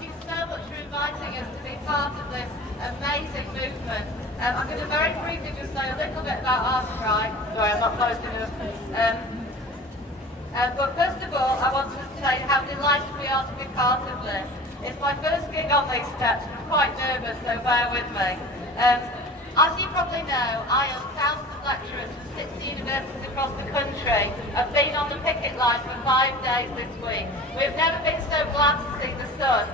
Thank you so much for inviting us to be part of this amazing movement. I'm going to very briefly just say a little bit about our strike. Sorry, I'm not close enough. But first of all, I want to say how delighted we are to be part of this. It's my first gig on these steps. I'm quite nervous, so bear with me. As you probably know, I and thousands of lecturers from 60 universities across the country have been on the picket line for 5 days this week. We've never been so glad to see the sun.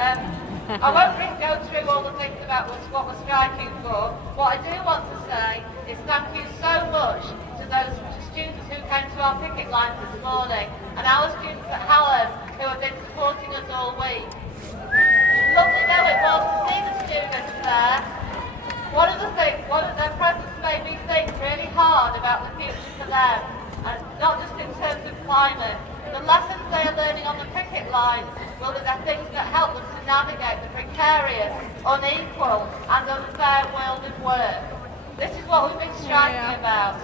I won't go through all the things about what we're striking for. What I do want to say is thank you so much to those students who came to our picket lines this morning and our students at Hallam who have been supporting us all week. Lovely though it was to see the students there. One of their presence made me think really hard about the future for them, and not just in terms of climate. The lessons they are learning on the picket lines will be the things that help them to navigate the precarious, unequal and unfair world of work. This is what we've been striking about.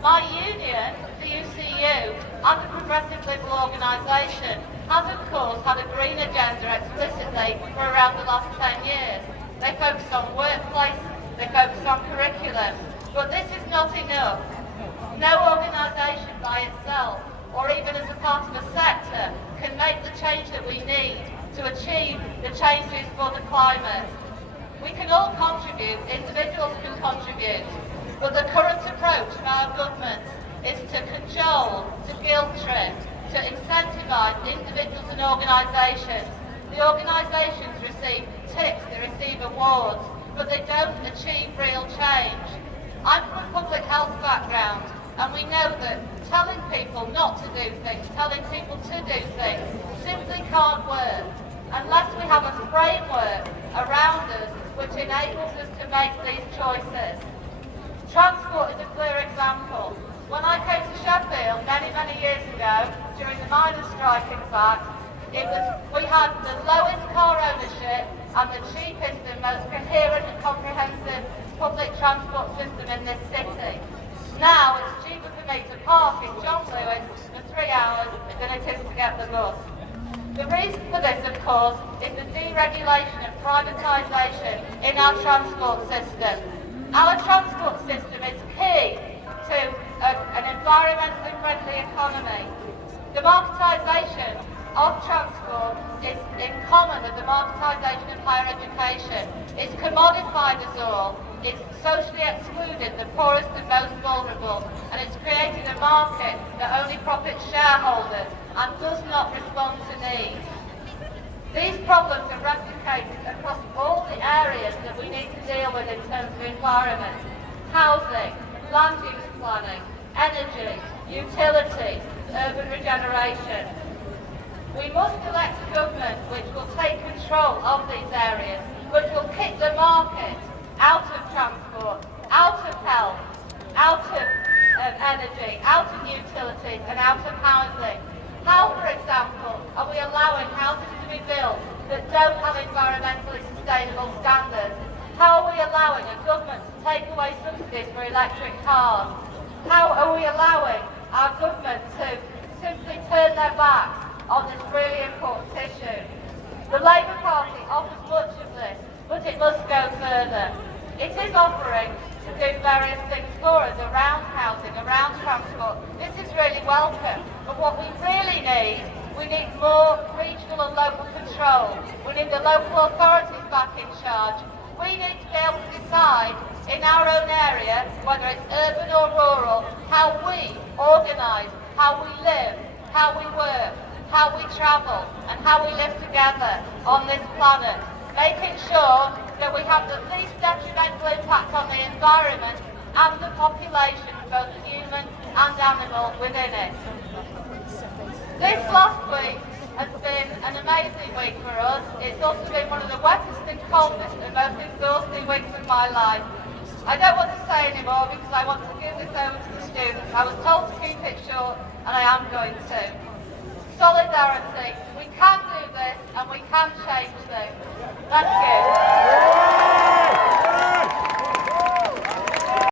My union, the UCU, as a progressive liberal organisation, has of course had a green agenda explicitly for around the last 10 years. They focus on workplace, they focus on curriculum, but this is not enough. No organisation by itself, or even as a part of a sector, can make the change that we need to achieve the changes for the climate. We can all contribute, individuals can contribute, but the current approach of our government is to cajole, to guilt trip, to incentivise individuals and organisations. The organisations receive tips, they receive awards, but they don't achieve real change. I'm from a public health background, and we know that telling people not to do things, telling people to do things, simply can't work unless we have a framework around us which enables us to make these choices. Transport is a clear example. When I came to Sheffield many years ago, during the miners' strike in fact, we had the lowest car ownership and the cheapest and most coherent and comprehensive public transport system in this city. Now it's cheaper for me to park in John Lewis for 3 hours than it is to get the bus. The reason for this, of course, is the deregulation and privatisation in our transport system. Our transport system is key to an environmentally friendly economy. The marketisation of transport is in common with the marketisation of higher education. It's commodified us all. It's socially excluded the poorest and most vulnerable, and it's created a market that only profits shareholders and does not respond to needs. These problems are replicated across all the areas that we need to deal with in terms of environment: housing, land use planning, energy, utilities, urban regeneration. We must elect a government which will take control of these areas, which will kick the market out of transport, out of health, out of energy, out of utilities and out of housing. How, for example, are we allowing houses to be built that don't have environmentally sustainable standards? How are we allowing a government to take away subsidies for electric cars? How are we allowing our government to simply turn their backs on this really important issue? The Labour Party offers much of this, but it must go further. It is offering to do various things for us around housing, around transport. This is really welcome, but what we really need, we need more regional and local control. We need the local authorities back in charge. We need to be able to decide in our own area, whether it's urban or rural, how we organise, how we live, how we work, how we travel, and how we live together on this planet, making sure that we have the least detrimental impact on the environment and the population, both human and animal, within it. This last week has been an amazing week for us. It's also been one of the wettest and coldest and most exhausting weeks of my life. I don't want to say anymore because I want to give this over to the students. I was told to keep it short and I am going to. Solidarity. We can do this and we can change things. Thank you.